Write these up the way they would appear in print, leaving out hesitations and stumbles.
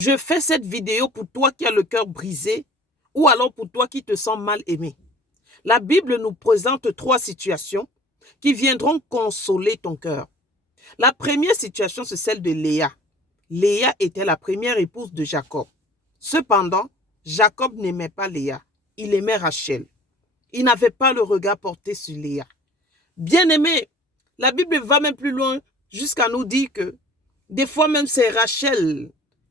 Je fais cette vidéo pour toi qui as le cœur brisé ou alors pour toi qui te sens mal aimé. La Bible nous présente 3 situations qui viendront consoler ton cœur. La première situation, c'est celle de Léa. Léa était la première épouse de Jacob. Cependant, Jacob n'aimait pas Léa. Il aimait Rachel. Il n'avait pas le regard porté sur Léa. Bien-aimé, la Bible va même plus loin jusqu'à nous dire que des fois même c'est Rachel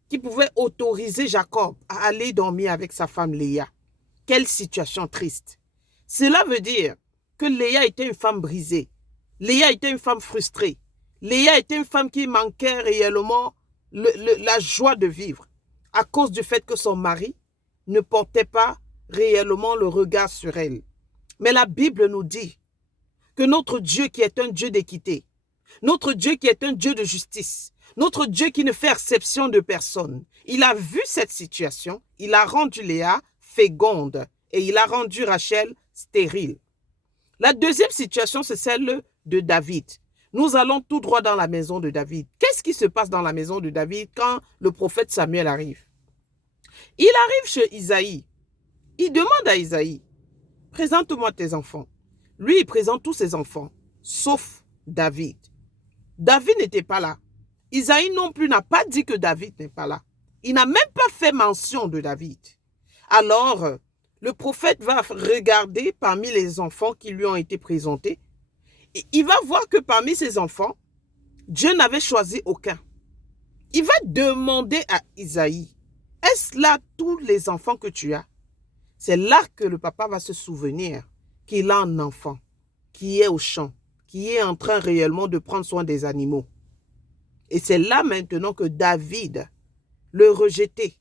qui pouvait autoriser Jacob à aller dormir avec sa femme Léa. Quelle situation triste. Cela veut dire que Léa était une femme brisée. Léa était une femme frustrée. Léa était une femme qui manquait réellement la joie de vivre à cause du fait que son mari ne portait pas réellement le regard sur elle. Mais la Bible nous dit que notre Dieu qui est un Dieu d'équité, notre Dieu qui est un Dieu de justice, notre Dieu qui ne fait exception de personne, il a vu cette situation, il a rendu Léa féconde et il a rendu Rachel stérile. La deuxième situation, c'est celle de David. Nous allons tout droit dans la maison de David. Qu'est-ce qui se passe dans la maison de David quand le prophète Samuel arrive? Il arrive chez Isaïe. Il demande à Isaïe, présente-moi tes enfants. Lui, il présente tous ses enfants, sauf David. David n'était pas là. Isaïe non plus n'a pas dit que David n'est pas là. Il n'a même pas fait mention de David. Alors, le prophète va regarder parmi les enfants qui lui ont été présentés. Et il va voir que parmi ces enfants, Dieu n'avait choisi aucun. Il va demander à Isaïe, est-ce là tous les enfants que tu as? C'est là que le papa va se souvenir qu'il a un enfant qui est au champ, qui est en train réellement de prendre soin des animaux. Et c'est là maintenant que David, le rejeté,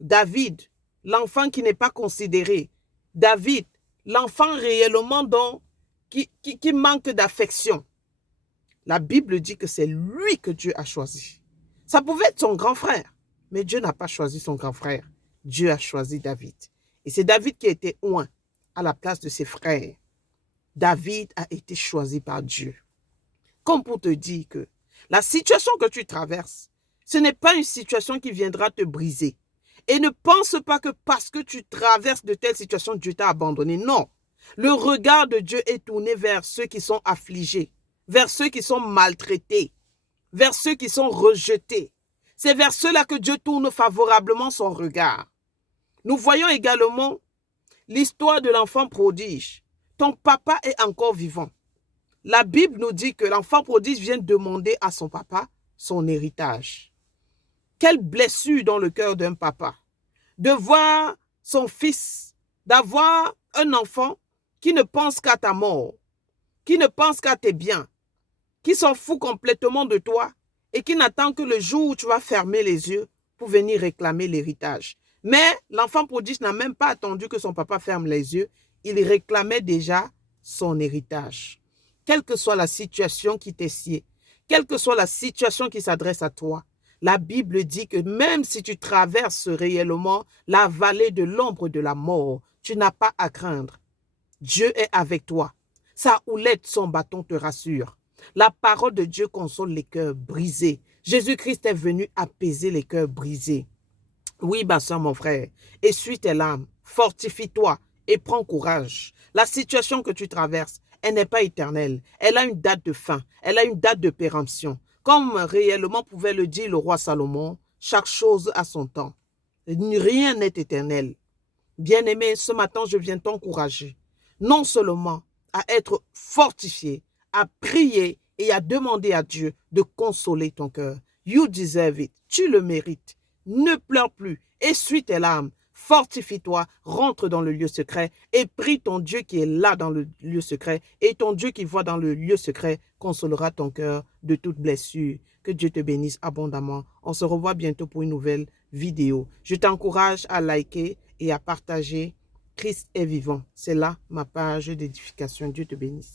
David, l'enfant qui n'est pas considéré, David, l'enfant réellement qui manque d'affection. La Bible dit que c'est lui que Dieu a choisi. Ça pouvait être son grand frère, mais Dieu n'a pas choisi son grand frère. Dieu a choisi David. Et c'est David qui a été oint à la place de ses frères. David a été choisi par Dieu. Comme pour te dire que la situation que tu traverses, ce n'est pas une situation qui viendra te briser. Et ne pense pas que parce que tu traverses de telles situations, Dieu t'a abandonné. Non. Le regard de Dieu est tourné vers ceux qui sont affligés, vers ceux qui sont maltraités, vers ceux qui sont rejetés. C'est vers ceux-là que Dieu tourne favorablement son regard. Nous voyons également l'histoire de l'enfant prodige. Ton papa est encore vivant. La Bible nous dit que l'enfant prodige vient demander à son papa son héritage. Quelle blessure dans le cœur d'un papa de voir son fils, d'avoir un enfant qui ne pense qu'à ta mort, qui ne pense qu'à tes biens, qui s'en fout complètement de toi et qui n'attend que le jour où tu vas fermer les yeux pour venir réclamer l'héritage. Mais l'enfant prodige n'a même pas attendu que son papa ferme les yeux, il réclamait déjà son héritage. Quelle que soit la situation qui t'essied, quelle que soit la situation qui s'adresse à toi, la Bible dit que même si tu traverses réellement la vallée de l'ombre de la mort, tu n'as pas à craindre. Dieu est avec toi. Sa houlette, son bâton te rassure. La parole de Dieu console les cœurs brisés. Jésus-Christ est venu apaiser les cœurs brisés. Oui, ma soeur, mon frère, essuie tes larmes, fortifie-toi et prends courage. La situation que tu traverses, elle n'est pas éternelle. Elle a une date de fin. Elle a une date de péremption. Comme réellement pouvait le dire le roi Salomon, chaque chose a son temps. Rien n'est éternel. Bien-aimé, ce matin, je viens t'encourager. Non seulement à être fortifié, à prier et à demander à Dieu de consoler ton cœur. You deserve it. Tu le mérites. Ne pleure plus. Essuie tes larmes. Fortifie-toi, rentre dans le lieu secret et prie ton Dieu qui est là dans le lieu secret. Et ton Dieu qui voit dans le lieu secret consolera ton cœur de toute blessure. Que Dieu te bénisse abondamment. On se revoit bientôt pour une nouvelle vidéo. Je t'encourage à liker et à partager. Christ est vivant. C'est là ma page d'édification. Dieu te bénisse.